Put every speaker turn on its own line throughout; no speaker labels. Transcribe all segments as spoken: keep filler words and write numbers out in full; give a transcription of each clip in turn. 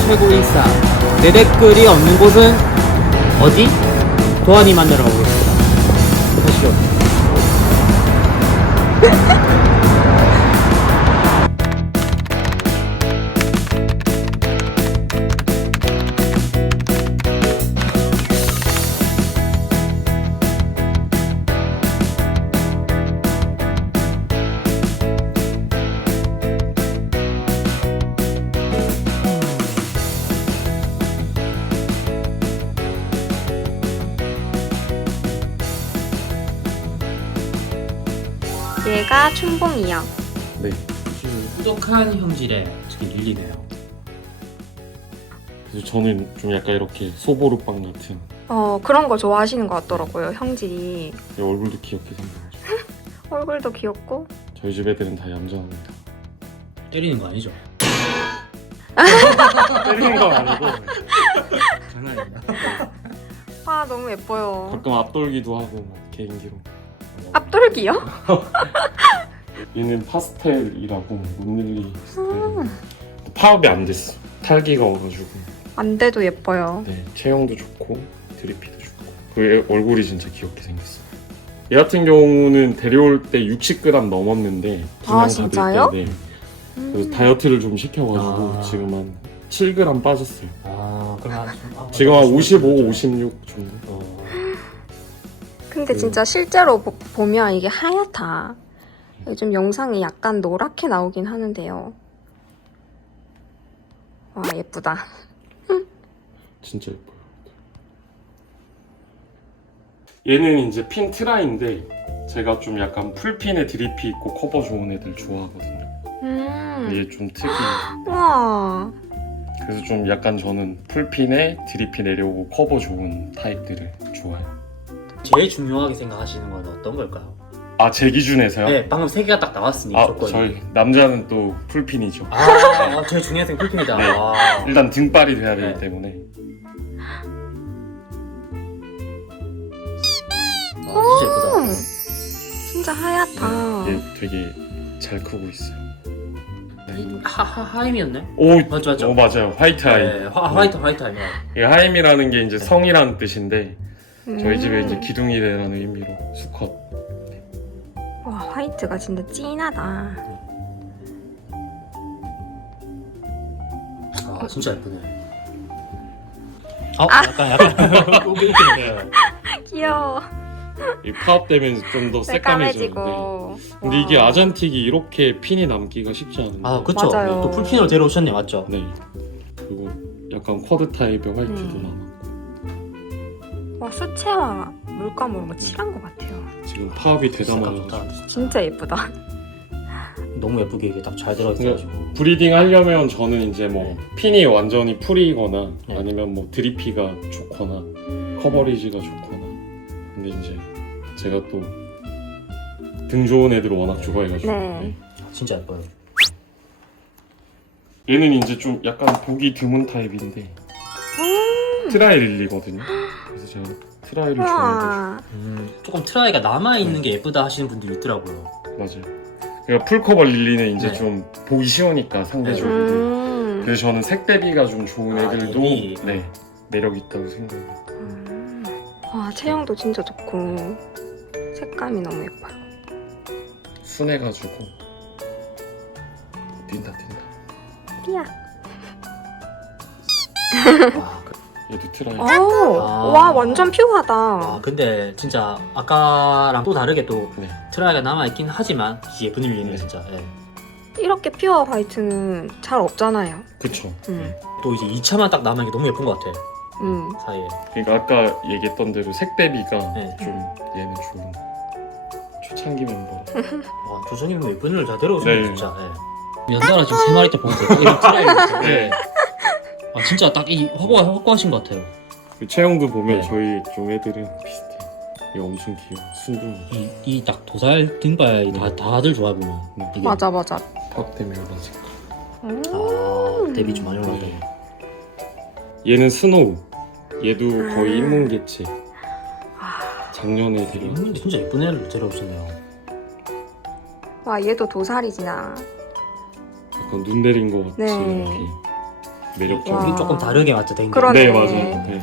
최고 일사. 내 댓글이 없는 곳은 어디? 도안이 만나러 가보겠습니다. 가시죠.
얘가 춘봉이요.
네.
꾸덕한 형질의 릴리네요.
그래서 저는 좀 약간 이렇게 소보루빵 같은
어 그런 거 좋아하시는 것 같더라고요. 형질이.
얼굴도 귀엽게 생겨가지고.
얼굴도 귀엽고.
저희 집 애들은 다 얌전합니다.
때리는 거 아니죠?
때리는 건 아니고
장난입니다.
아 너무 예뻐요.
가끔 앞돌기도 하고 막 개인기로.
앞돌기요?
얘는 파스텔이라고 문릴리 스타일. 파업이 안 됐어. 탈기가 와가지고.
안 돼도 예뻐요.
네, 체형도 좋고 드리피도 좋고. 그 애 얼굴이 진짜 귀엽게 생겼어. 얘 같은 경우는 데려올 때 육십 그램 넘었는데
아,
분양
진짜요?
받을 때, 네.
음.
그래서 다이어트를 좀 시켜가지고
아.
지금 한 칠 그램 빠졌어요.
아 그럼 한, 아,
지금 한 오십오,
그렇죠.
오십육 정도.
어.
근데
음.
진짜 실제로 보, 보면 이게 하얗다. 요즘 영상이 약간 노랗게 나오긴 하는데요. 와 예쁘다.
진짜 예뻐요. 얘는 이제 핀 트라인데 제가 좀 약간 풀핀에 드리피 있고 커버 좋은 애들 좋아하거든요.
음.
얘 좀 특이해요.
와.
그래서 좀 약간 저는 풀핀에 드리피 내려오고 커버 좋은 타입들을 좋아해요.
제일 중요하게 생각하시는 건 어떤 걸까요?
아, 제 기준에서요?
네, 방금 세 개가 딱 나왔으니
아,
조건이.
저희 남자는 또 풀핀이죠.
아, 아 제일 중요한 생각 풀핀이다.
네.
와.
일단 등발이 돼야 되기
네.
때문에.
아, 진짜 예쁘다.
음. 진짜 하얗다.
얘 되게 잘 크고 있어요. 네.
하, 하, 하임이었네?
오,
맞죠, 맞죠?
어, 맞아요. 화이트 아이.
네, 화, 화이트, 화이트 하임.
이 하임이라는 게 이제 성이라는 뜻인데 저희
음.
집에 이제 기둥이래라는 의미로 수컷.
와 화이트가 진짜 진하다.
아, 진짜 예쁘네. 어, 약간, 약간. 웃기네요.
귀여워.
이 파업되면서 좀 더 새까매지는데.
새까매지고.
근데 이게 아잔틱이 이렇게 핀이 남기가 쉽지 않은데.
아, 그쵸.
맞아요.
또 풀핀으로 데려오셨네, 맞죠?
네. 그리고 약간 쿼드 타입의 화이트도
음.
많았고.
와 수채화 물감으로 뭐 칠한 것 같아요.
지금 파업이
색감
되자마자
좋다.
진짜 예쁘다.
너무 예쁘게 이게 딱 잘 들어있어가지고.
브리딩 하려면 저는 이제 뭐 핀이 완전히 풀이거나
네.
아니면 뭐 드리피가 좋거나 커버리지가 좋거나. 근데 이제 제가 또 등 좋은 애들을 워낙 좋아해가지고.
네.
진짜 예뻐요.
얘는 이제 좀 약간 보기 드문 타입인데 트라이 릴리거든요. 그래서 제가 트라이를 좋아해가지고.
와.
음, 조금 트라이가 남아있는 게 예쁘다 하시는 분들이 있더라고요.
맞아요. 그러니까 풀커버 릴리는 이제
네.
좀 보기 쉬우니까 상대적으로.
음.
그래서 저는 색 대비가 좀 좋은
아,
애들도
대비.
네, 매력 있다고 생각해요.
음. 와 체형도 진짜 좋고 색감이 너무 예뻐요.
순해가지고 뛴다 뛴다.
띠야.
와, 그,
얘도 트라이.
오.
아.
와 완전 퓨어하다.
아, 근데 진짜 아까랑 또 다르게 또
네.
트라이가 남아있긴 하지만 예쁜 릴리네,
네.
진짜. 예.
이렇게 퓨어 화이트는 잘 없잖아요.
그쵸.
음.
또 이제 이 차만 딱 남아있는 게 너무 예쁜 것 같아,
음.
사이에.
그러니까 아까 얘기했던 대로 색 대비가
네.
좀 얘는 좋은 초창기 멤버.
와, 조선님 뭐 예쁜 애를 다 데려오시네,
네.
진짜. 예. 연달아 지금 세 마리 때 보니까 딱 이런 트라이가
네.
아, 진짜 딱 이 확고하, 확고하신 것 같아요.
그 체형도 보면
네.
저희 좀 애들은 비슷해요. 얘 엄청 귀여워. 순둥이.
이 이 딱 도살 등발 다 다들 좋아 보면.
네.
이게.
맞아 맞아.
팝 때문에 그런지.
음.
아, 데뷔 좀 많이 올랐네.
네. 얘는 스노우. 얘도
아.
거의 인문개체.
아.
작년에 데려.
음, 진짜 예쁜 애를 데려오셨네요.
와 얘도 도살이지나.
약간 눈 내린 것 같이
네.
이렇게 매력적이고.
와.
이게 조금 다르게 맞죠, 된 게.
그러네.
네, 맞아요. 네.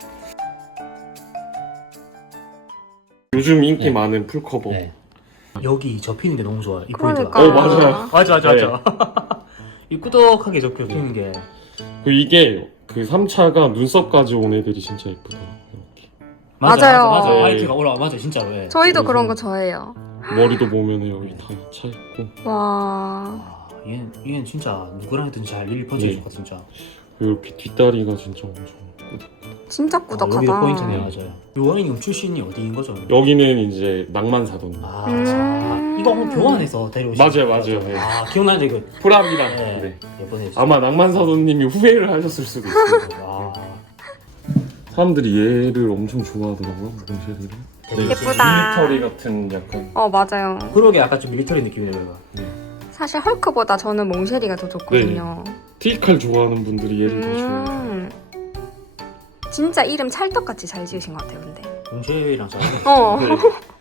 요즘 인기
네.
많은 풀커버.
네. 여기 접히는 게 너무 좋아요. 이 포인트가.
그러니까.
어, 맞아요.
맞아, 맞아,
네.
맞아. 이 꾸덕하게 접히는 게.
그 이게 그 삼 차가 눈썹까지 온 애들이 진짜 예쁘다. 이렇게.
맞아,
맞아요.
맞아, 맞아.
네.
화이트가 올라와, 맞아, 진짜로. 예.
저희도
그래서-
그런 거 좋아해요.
머리도 보면 여기 다 차 있고.
와.
아, 얘는, 얘는 진짜 누구랑 해든 잘 릴리 펀치
네.
해줄 것 같아, 진짜.
이렇게 뒷다리가 진짜 엄청 꾸덕.
진짜
아,
꾸덕하다.
여기도 포인트네, 맞아요. 요 와인이 출신이 어디인 거죠?
여기는 이제 낭만사돈.
아,
음.
자, 이거 오늘 교환해서 데려오신
맞아요,
거죠?
맞아요. 네.
아, 기억나죠, 이거.
프랍이랑.
네.
네.
예번에
아마 낭만사돈님이 후회를 하셨을 수도 있어요.
아,
사람들이 얘를 엄청 좋아하더라고요. 몽쉐리를. 네,
예쁘다.
밀리터리 같은 약간.
어, 맞아요.
그러게 약간 좀 밀리터리 느낌이네요, 얘가.
사실 헐크보다 저는 몽쉐리가 더 좋거든요.
티칼 좋아하는 분들이 얘를 더 좋아해요.
음. 진짜 이름 찰떡같이 잘 지으신 것 같아요, 근데.
공쉐이랑 잘.
어,
네.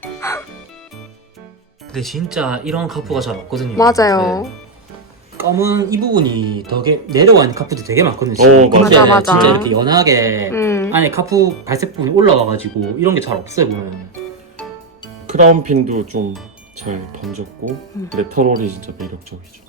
근데 진짜 이런 카프가 잘 없거든요.
맞아요.
네. 검은 이 부분이 되게 내려와 있는 카프도 되게 많거든요.
어,
근데
맞아, 맞아.
진짜 이렇게 연하게
음.
안에 카프 갈색 부분이 올라와가지고 이런 게 잘 없어요, 보면.
크라운 핀도 좀 잘 번졌고
음.
레터럴이 진짜 매력적이죠.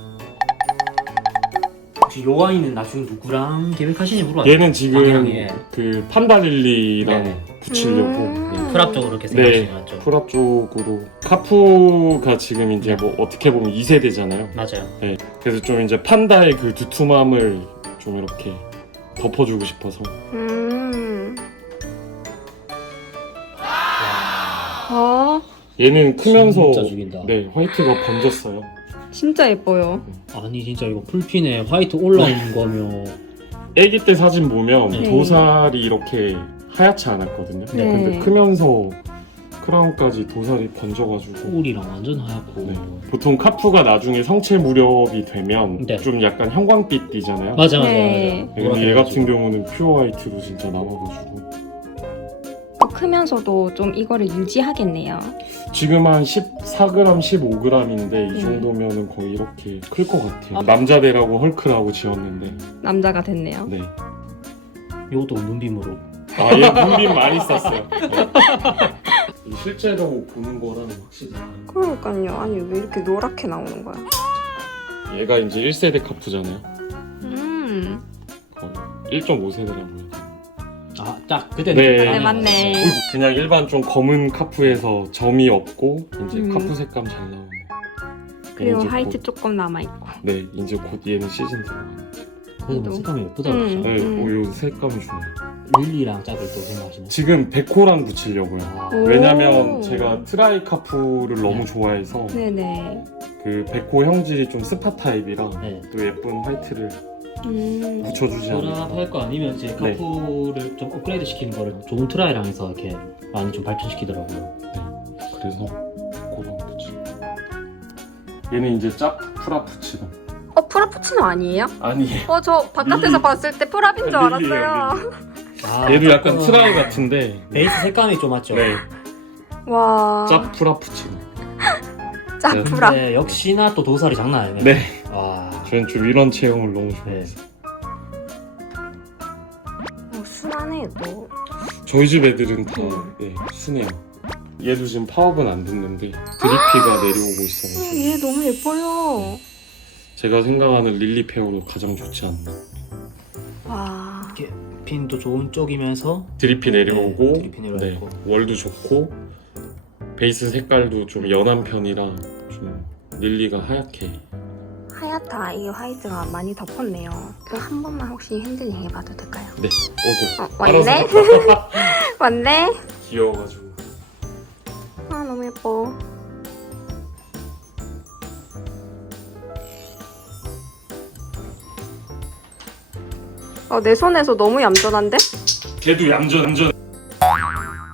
혹시 요 와인은 나중에 누구랑 계획하시는지 물어봐요.
얘는 지금
방향에.
그 판다릴리랑
네.
붙이려고
음.
네.
프랍 쪽으로 이렇게
네,
생각하시는 거 맞죠?
프랍 쪽으로. 카푸가 지금 이제 뭐 어떻게 보면 이 세대잖아요.
맞아요.
네, 그래서 좀 이제 판다의 그 두툼함을 좀 이렇게 덮어주고 싶어서.
음.
와,
아,
얘는 크면서
진짜 죽인다.
네, 화이트가 번졌어요.
진짜 예뻐요.
아니 진짜 이거 풀핀에 화이트 올라오는 거면
아기 때 사진 보면
네.
도살이 이렇게 하얗지 않았거든요.
네.
근데 크면서 크라운까지 도살이 번져가지고.
꿀이랑 완전 하얗고.
네. 보통 카푸가 나중에 성체 무렵이 되면
네.
좀 약간 형광빛 띠잖아요.
맞아, 맞아,
네.
맞아.
근데 얘 같은 경우는 퓨어 화이트로 진짜 나와가지고
또 크면서도 좀 이거를 유지하겠네요.
지금 한 십사 그램, 십오 그램인데
음.
이 정도면은 거의 이렇게 클 것 같아요.
아.
남자대라고 헐크라고 지었는데.
남자가 됐네요.
네.
이것도 눈빔으로.
아, 얘 눈빛 많이 썼어요. 네. 이 실제로 보는 거랑 확실히 다른 거.
그러니까요. 아니 왜 이렇게 노랗게 나오는 거야?
얘가 이제 일 세대 카푸잖아요.
음.
거의 일 점 오 세대라고 해야 돼요.
아, 딱 그때
네.
느낌
네, 맞네.
그냥 일반 좀 검은 카푸에서 점이 없고 이제
음.
카푸 색감 잘 나오네.
그리고
이제
화이트
곧,
조금 남아 있고.
네, 이제 곧 얘는 시즌 들어가요.
그래도 색감이 예쁘다.
음.
진짜.
네,
음.
오, 요 색감이 좋아요.
릴리랑 짝을 또 생각하시네.
지금 백호랑 붙이려고요.
아,
오.
왜냐면 제가 트라이 카푸를 너무 좋아해서
네네.
그 백호 형질이 좀 스파 타입이라
네.
또 예쁜 화이트를
음.
붙여주지 않을까.
결합할 거 아니면 이제
네.
카푸를 좀 업그레이드 시키는 거를 좋은 트라이랑 해서 이렇게 많이 좀 발전시키더라고요.
그래서 그거랑 붙이고. 얘는 이제 짭 프라 붙이고.
어 프라푸치노 아니에요?
아니에요.
어 저 바깥에서
릴리.
봤을 때 프랍인 줄
릴리예요,
알았어요.
아,
얘도 약간
조금
트라이 같은데.
베이스 색감이 좀 맞죠?
네,
와.
짭 프라 붙이고.
짭 프랍.
근데 역시나 또 도살이 장난 아니네.
네,
와.
저는 좀 이런 체형을 너무
네.
좋아해서.
어, 순하네 또.
저희 집 애들은 다
음.
네, 순해요. 얘도 지금 파업은 안 됐는데 드리피가 내려오고 있어가지고
얘 너무 예뻐요.
제가 생각하는 릴리 페어로 가장 좋지 않나.
와.
이렇게 핀도 좋은 쪽이면서
드리피 내려오고
네, 드리피 내려오고.
네, 월도 좋고 베이스 색깔도 좀 연한 편이라 좀 릴리가 하얗게.
하얗다. 이 화이트가 많이 덮었네요. 그 한 번만 혹시 핸들링 해봐도 될까요?
네, 오고.
어, 왔네? 왔네?
귀여워가지고.
아 너무 예뻐. 어, 내 손에서 너무 얌전한데?
걔도 얌전 얌전.
와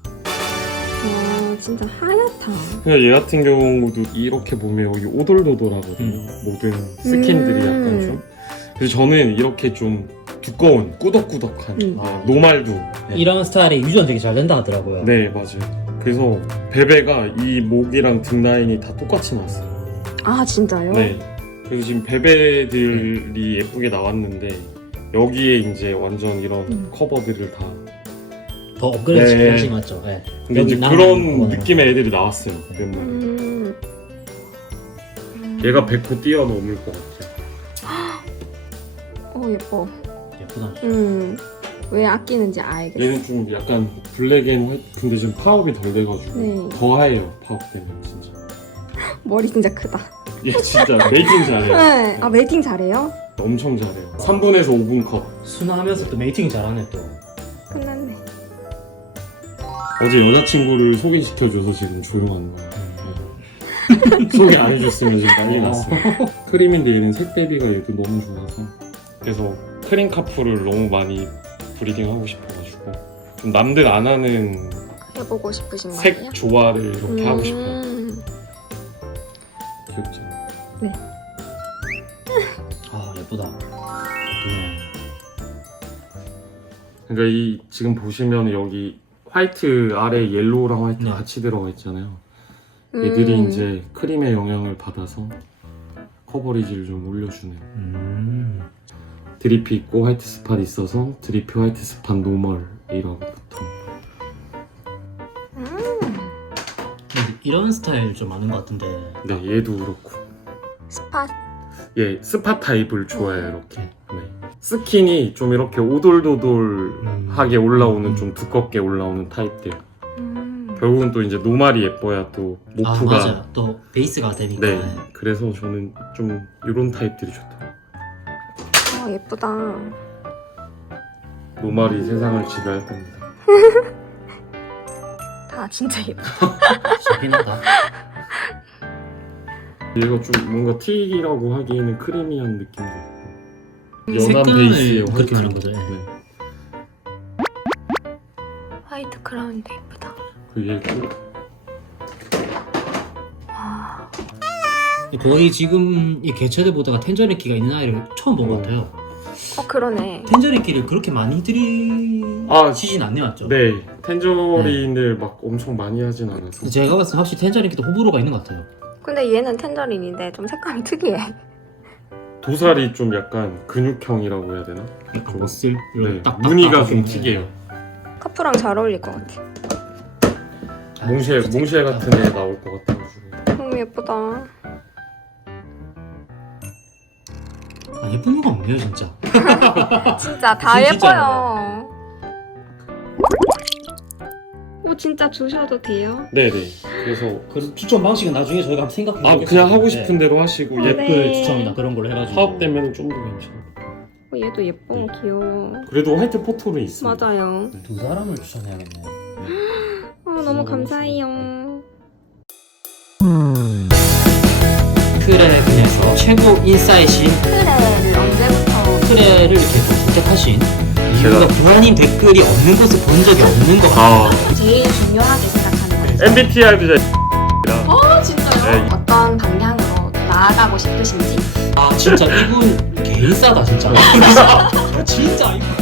진짜 하얗다.
그냥 얘 같은 경우도 이렇게 보면 여기 오돌도돌하거든요.
음.
모든 스킨들이
음.
약간 좀. 그래서 저는 이렇게 좀 두꺼운 꾸덕꾸덕한
음.
아, 노말두.
이런 스타일이 유전 되게 잘 된다 하더라고요.
네, 맞아요. 그래서 베베가 이 목이랑 등 라인이 다 똑같이 나왔어요.
아 진짜요?
네. 그래서 지금 베베들이 예쁘게 나왔는데 여기에 이제 완전 이런
음.
커버들을 다.
더 업그레이드
네.
시켜야지 맞죠? 네.
근데 이제
남은
그런
거는.
느낌의 애들이 나왔어요. 몇 마리.
음.
얘가 백 호 뛰어넘을 것 같아요.
어 예뻐.
예쁘다.
음. 왜 아끼는지 알겠어.
얘는 좀 약간 블랙 앤 화이트. 근데 지금 파업이 덜 돼가지고
네.
더 하얘요. 파업 때문에 진짜.
머리 진짜 크다.
얘 진짜 메이킹 잘해요.
네. 아 메이팅 잘해요?
엄청 잘해요. 삼 분에서 오 분 컷.
순화하면서 또 메이팅 잘하네 또.
끝났네.
어제 여자친구를 소개시켜줘서 지금 조용한 거예요. 소개 안 해줬으면 지금 난리 났어요. 크림인데 얘는 색 대비가 얘도 너무 좋아서. 그래서 크림 카풀을 너무 많이 브리딩하고 싶어가지고 좀 남들 안 하는
해보고 싶으신
색
거예요?
조화를 이렇게 하고 싶어요.
음.
귀엽죠?
아 예쁘다. 예쁘네.
그러니까 이 지금 보시면 여기 화이트 아래 옐로우랑 화이트
네.
같이 들어가 있잖아요. 얘들이
음.
이제 크림의 영향을 받아서 커버리지를 좀 올려주네요.
음.
드리피 있고 화이트 스팟 있어서 드리피 화이트 스팟 노멀이라고 보통.
근데 이런 스타일 좀 많은 것 같은데.
네, 얘도 그렇고.
스팟.
얘 스팟 타입을 좋아해요,
음.
이렇게. 네. 스킨이 좀 이렇게 오돌도돌하게
음.
올라오는
음.
좀 두껍게 올라오는 타입들.
음.
결국은 또 이제 노말이 예뻐야 또
아
모프가.
맞아요. 또 베이스가 되니까.
네. 그래서 저는 좀 이런 타입들이 좋다.
어 예쁘다.
노말이 세상을 지배할 겁니다.
다 진짜 예뻐.
좋긴 하다.
얘가 좀 뭔가 틱이라고 하기에는 크리미한 느낌도 있고. 연한
색깔을
베이스예요.
그렇게
화이트.
하는 거죠. 예.
네.
화이트 크라운도 예쁘다.
그 얘고
와.
거의 지금 이 개체들보다가 텐저리키가 있는 아이를 처음 본 것
어.
같아요.
어 그러네.
텐저리키를 그렇게 많이 들이
아,
치진 않네 맞죠?
네, 텐저린을 막 엄청 많이 하진 않아서.
제가 봤을 때 확실히 텐저리키도 호불호가 있는 것 같아요.
근데 얘는 텐저린인데 좀 색감이 특이해.
도살이 좀 약간 근육형이라고 해야 되나?
약간
좀-
머슬
네,
딱
무늬가 좀 특이해요.
커프랑 잘 어울릴 것 같아.
몽쉘, 몽쉘 같은 애 나올 것 같아가지고.
너무 예쁘다.
아, 예쁜 거 없네요 진짜.
진짜 다
진짜
예뻐요. 오 진짜 주셔도 돼요?
네네. 그래서
그래서 추천 방식은 나중에 저희가 한번 생각해
아 그냥 하고 싶은 대로 하시고
아,
얘
댓글
네.
추천이나 그런 걸로 해가지고
파업되면 좀 더 괜찮아요.
어, 얘도 예뻐.
네.
귀여워.
그래도 화이트 포토는 있습니다.
맞아요.
두 사람을 추천해야겠네요.
어, 너무 감사해요.
크랩에서 최고 인사이신
크레를 언제부터?
크랩을 이렇게 좀 선택하신
제가-
이유가 부모님 댓글이 없는 것을 본 적이 없는 것 같아요.
아,
제일 중요하게 생각하는 거죠?
엠비티아이도 잘.
어 진짜요?
네.
어떤 방향으로 나아가고 싶으신지?
아 진짜 이분 개인싸다 진짜. 진짜 이분.